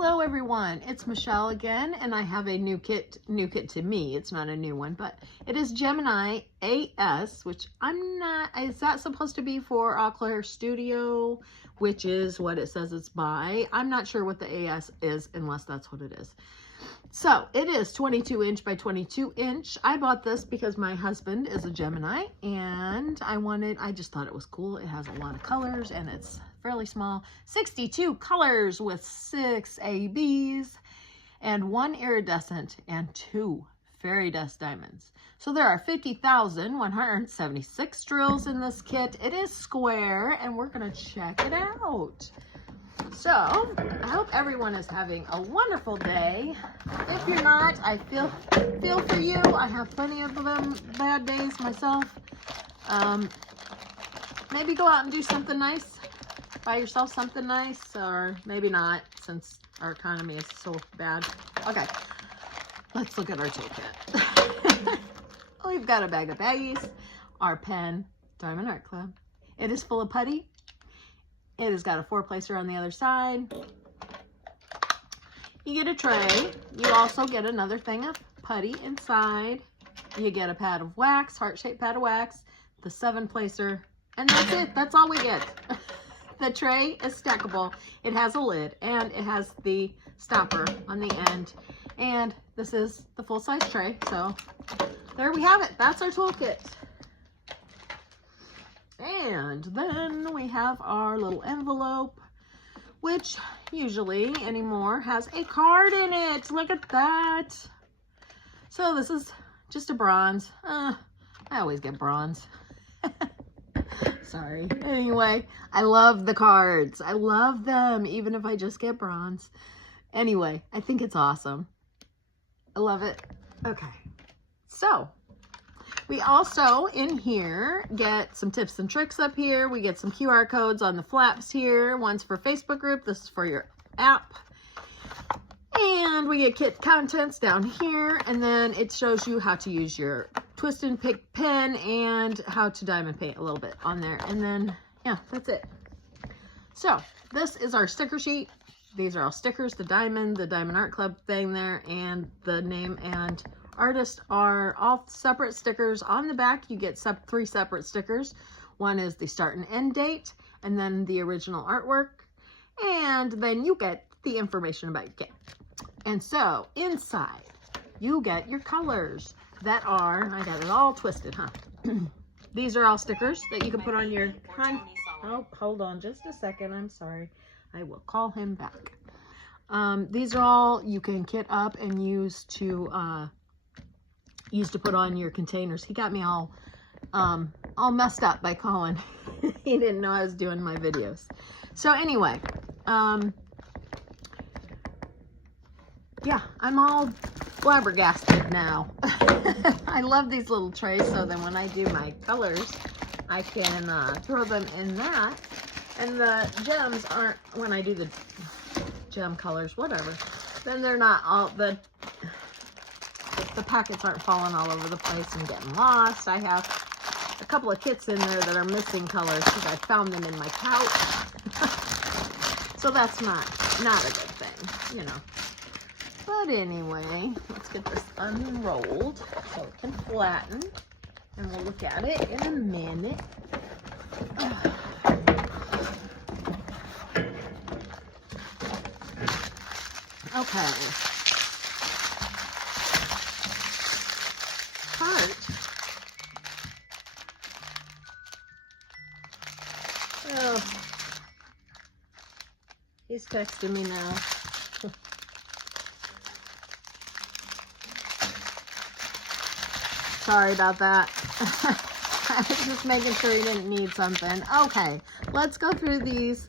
Hello everyone, it's Michelle again, and I have a new kit to me. It's not a new one, but it is Gemini AS, which I'm not, is that supposed to be for Eau Claire Studio, which is what it says it's by. I'm not sure what the AS is unless that's what it is. So it is 22 inch by 22 inch. I bought this because my husband is a Gemini and I just thought it was cool. It has a lot of colors and it's fairly small. 62 colors with 6 ABs and 1 iridescent and 2 fairy dust diamonds. So there are 50,176 drills in this kit. It is square and we're gonna check it out. So, I hope everyone is having a wonderful day. If you're not, I feel for you. I have plenty of them bad days myself. Maybe go out and do something nice. Buy yourself something nice, or maybe not, since our economy is so bad. Okay, let's look at our toolkit. We've got a bag of baggies, our pen, Diamond Art Club. It is full of putty. It has got a 4-placer on the other side. You get a tray. You also get another thing of putty inside. You get a pad of wax, heart-shaped pad of wax, the 7-placer, and that's it. That's all we get. The tray is stackable. It has a lid, and it has the stopper on the end. And this is the full-size tray, so there we have it. That's our toolkit. And then we have our little envelope, which usually anymore has a card in it. Look at that. So this is just a bronze. I always get bronze. Sorry. Anyway, I love the cards. I love them, even if I just get bronze. Anyway, I think it's awesome. I love it. Okay. So we also, in here, get some tips and tricks up here. We get some QR codes on the flaps here. One's for Facebook group. This is for your app. And we get kit contents down here. And then it shows you how to use your twist and pick pen and how to diamond paint a little bit on there. And then, yeah, that's it. So this is our sticker sheet. These are all stickers, the Diamond Art Club thing there, and the name and artists are all separate stickers. On the back, you get 3 separate stickers. One is the start and end date, and then the original artwork, and then you get the information about your kit. And so, inside, you get your colors that are, I got it all twisted, huh? These are all stickers that you can put on your, oh, hold on just a second, I'm sorry. I will call him back. These are all you can kit up and use to put on your containers. He got me all messed up by calling. He didn't know I was doing my videos. So anyway, yeah, I'm all flabbergasted now. I love these little trays, so then when I do my colors, I can throw them in that. And the gems aren't, when I do the gem colors, whatever, then they're not all, the packets aren't falling all over the place and getting lost. I have a couple of kits in there that are missing colors because I found them in my couch. So that's not a good thing, you know. But anyway, let's get this unrolled so it can flatten. And we'll look at it in a minute. Okay. Heart. Oh. He's texting me now. Sorry about that. I was just making sure he didn't need something. Okay, let's go through these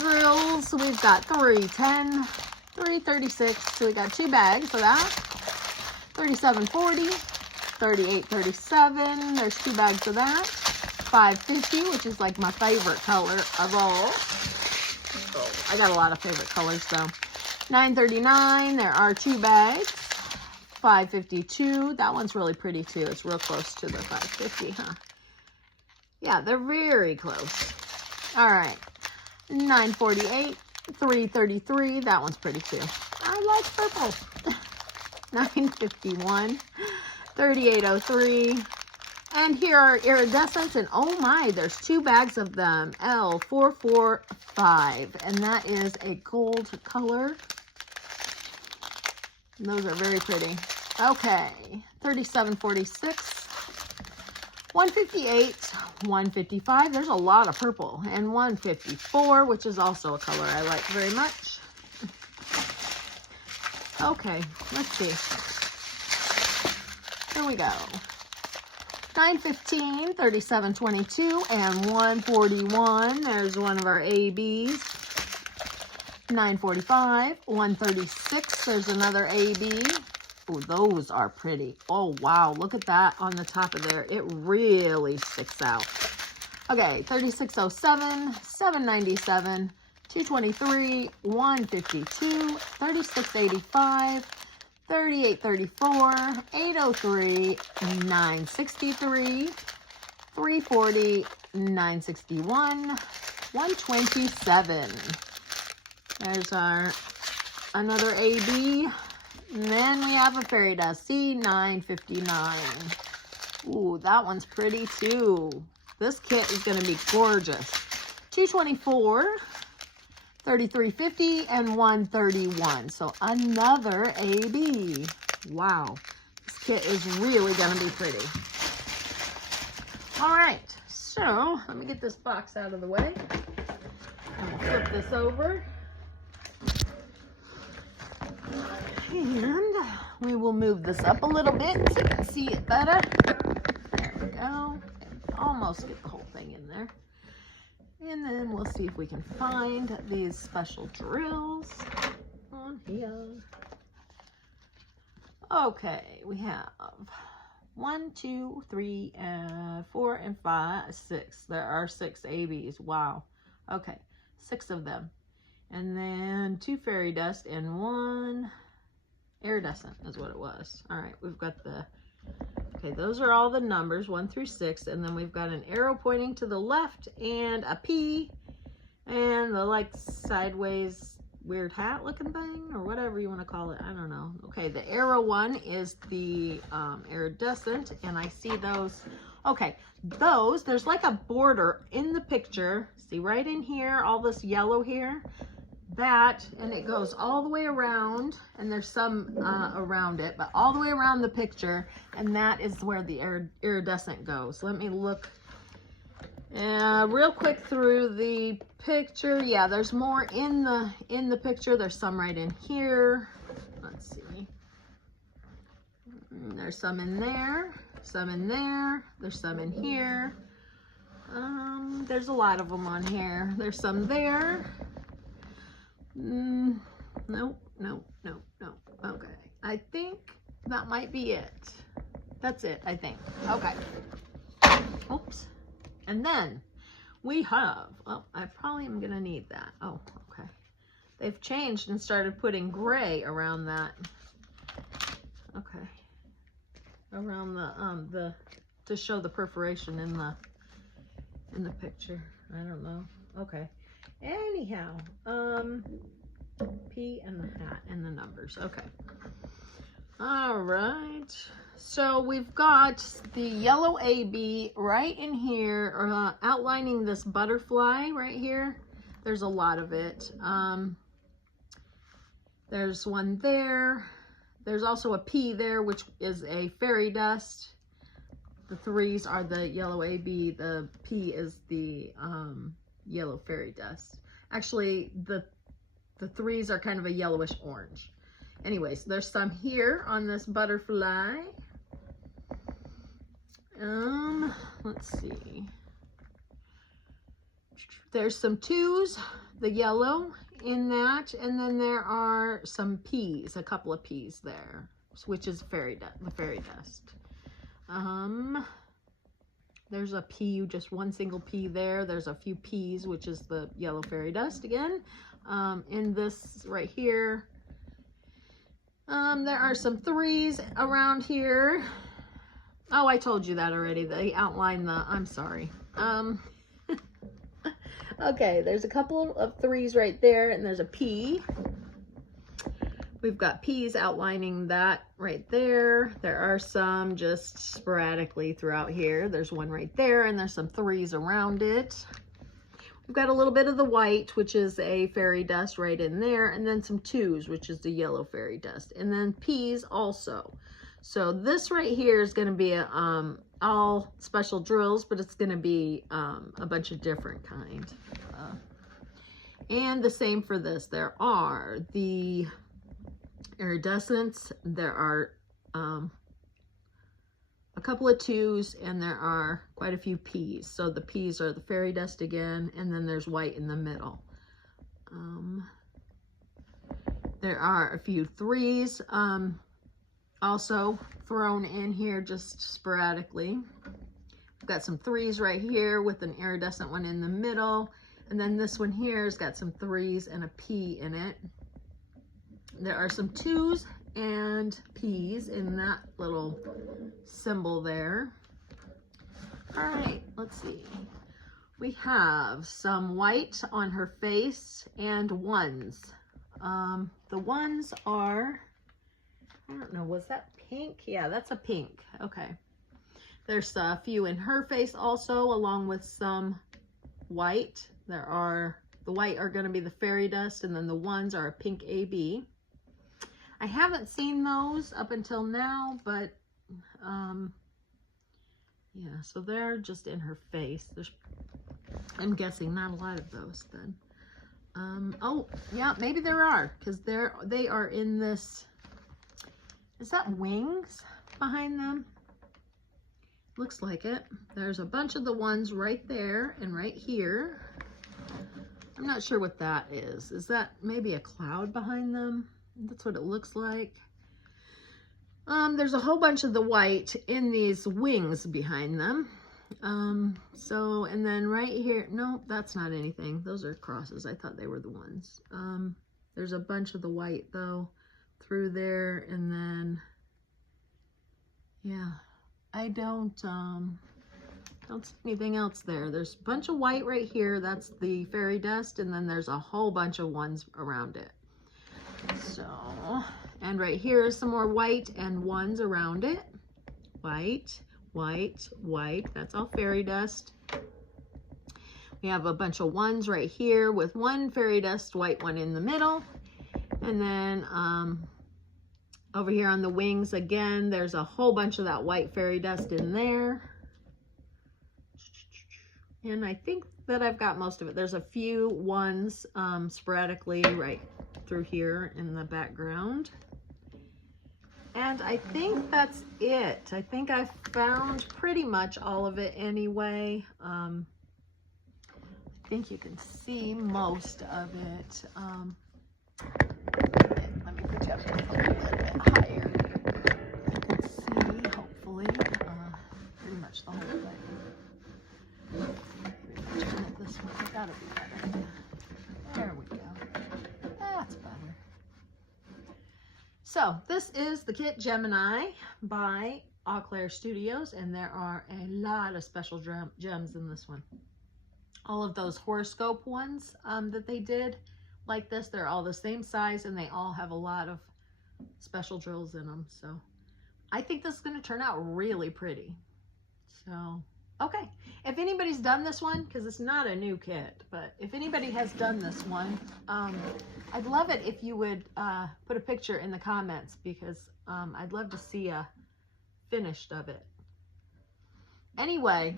drills. So we've got 3, 10, 3, 36. So we got 2 bags for that. 37.40, 38.37. There's 2 bags of that. 5.50, which is like my favorite color of all. Oh, I got a lot of favorite colors though. 9.39. There are 2 bags. 5.52. That one's really pretty too. It's real close to the 5.50, huh? Yeah, they're very close. All right. 9.48. 333, that one's pretty too. I like purple. 951, 3803. And here are iridescents, and oh my, there's 2 bags of them. L445, and that is a gold color. And those are very pretty. Okay, 3746, 158, 155. There's a lot of purple, and 154, which is also a color I like very much. Okay, let's see. Here we go. 915, 3722, and 141. There's one of our ABs. 945, 136. There's another AB. Oh, those are pretty. Oh, wow. Look at that on the top of there. It really sticks out. Okay, 3607, 797, 223, 152, 3685, 3834, 803, 963, 340, 961, 127. There's our another AB. And then we have a fairy dust, C959. Ooh, that one's pretty too. This kit is going to be gorgeous. 224, 3350, and 131. So another AB. Wow. This kit is really going to be pretty. All right. So let me get this box out of the way. And we'll flip this over. And we will move this up a little bit so you can see it better. There we go. Almost get the whole thing in there. And then we'll see if we can find these special drills on here. Okay, we have 1, 2, 3, 4, and 5, 6. There are 6 ABs. Wow. Okay, 6 of them. And then 2 fairy dust and 1 iridescent is what it was. All right, we've got the, okay, those are all the numbers, 1 through 6, and then we've got an arrow pointing to the left and a P and the like sideways weird hat looking thing or whatever you want to call it. I don't know. Okay, the arrow one is the iridescent, and I see those. Okay, those, there's like a border in the picture. See right in here, all this yellow here. That, and it goes all the way around, and there's some around it, but all the way around the picture, and that is where the iridescent goes. Let me look real quick through the picture. Yeah, there's more in the picture. There's some right in here. Let's see. There's some in there, some in there. There's some in here. There's a lot of them on here. There's some there. Nope, nope, nope, nope. Okay, I think that might be it. That's it, I think. Okay. Oops. And then we have, well, I probably am gonna need that. Oh, okay. They've changed and started putting gray around that. Okay. Around the to show the perforation in the picture. I don't know. Okay. Anyhow, P and the hat and the numbers. Okay. All right. So we've got the yellow AB right in here, outlining this butterfly right here. There's a lot of it. There's one there. There's also a P there, which is a fairy dust. The 3s are the yellow AB. The P is the yellow fairy dust. Actually, the 3s are kind of a yellowish orange. Anyways, there's some here on this butterfly. Let's see. There's some 2s, the yellow in that, and then there are some P's, a couple of P's there, which is the fairy dust. There's a P, just one single P there. There's a few P's, which is the yellow fairy dust again. In this right here, there are some 3s around here. Oh, I told you that already. They outline the, I'm sorry. Okay, there's a couple of 3s right there, and there's a P. We've got P's outlining that right there. There are some just sporadically throughout here. There's one right there, and there's some 3s around it. We've got a little bit of the white, which is a fairy dust right in there, and then some 2s, which is the yellow fairy dust, and then P's also. So this right here is going to be all special drills, but it's going to be a bunch of different kinds. And the same for this. There are the iridescents, there are a couple of 2s, and there are quite a few P's. So the P's are the fairy dust again, and then there's white in the middle. There are a few 3s also thrown in here just sporadically. We've got some 3s right here with an iridescent one in the middle, and then this one here has got some 3s and a P in it. There are some 2s and P's in that little symbol there. All right, let's see. We have some white on her face and 1s. The 1s are, I don't know, was that pink? Yeah, that's a pink. Okay. There's a few in her face also, along with some white. There are, the white are going to be the fairy dust, and then the 1s are a pink AB. I haven't seen those up until now, but yeah, so they're just in her face. There's, I'm guessing not a lot of those then. Oh, yeah, maybe there are, because they are in this, is that wings behind them? Looks like it. There's a bunch of the 1s right there and right here. I'm not sure what that is. Is that maybe a cloud behind them? That's what it looks like. There's a whole bunch of the white in these wings behind them. So, and then right here, no, that's not anything. Those are crosses. I thought they were the 1s. There's a bunch of the white though through there, and then, yeah, I don't see anything else there. There's a bunch of white right here. That's the fairy dust, and then there's a whole bunch of 1s around it. So, and right here is some more white and 1s around it. White, white, white. That's all fairy dust. We have a bunch of 1s right here with 1 fairy dust white one in the middle. And then over here on the wings again, there's a whole bunch of that white fairy dust in there. And I think that I've got most of it. There's a few 1s sporadically right through here in the background. And I think that's it. I think I found pretty much all of it anyway. I think you can see most of it. Let me put you up just a little bit higher. You can see, hopefully, pretty much the whole thing. Maybe turn it this way. That'll be better. There we go. That's better. So this is the kit Gemini by Eau Claire Studios, and there are a lot of special gems in this one. All of those horoscope ones that they did like this, they're all the same size, and they all have a lot of special drills in them. So I think this is going to turn out really pretty. So, okay. If anybody's done this one, because it's not a new kit, but if anybody has done this one, I'd love it if you would put a picture in the comments, because I'd love to see a finished of it. Anyway,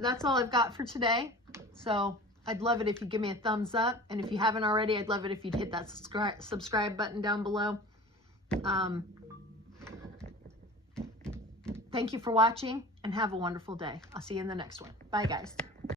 that's all I've got for today. So I'd love it if you give me a thumbs up. And if you haven't already, I'd love it if you'd hit that subscribe button down below. Thank you for watching, and have a wonderful day. I'll see you in the next one. Bye, guys.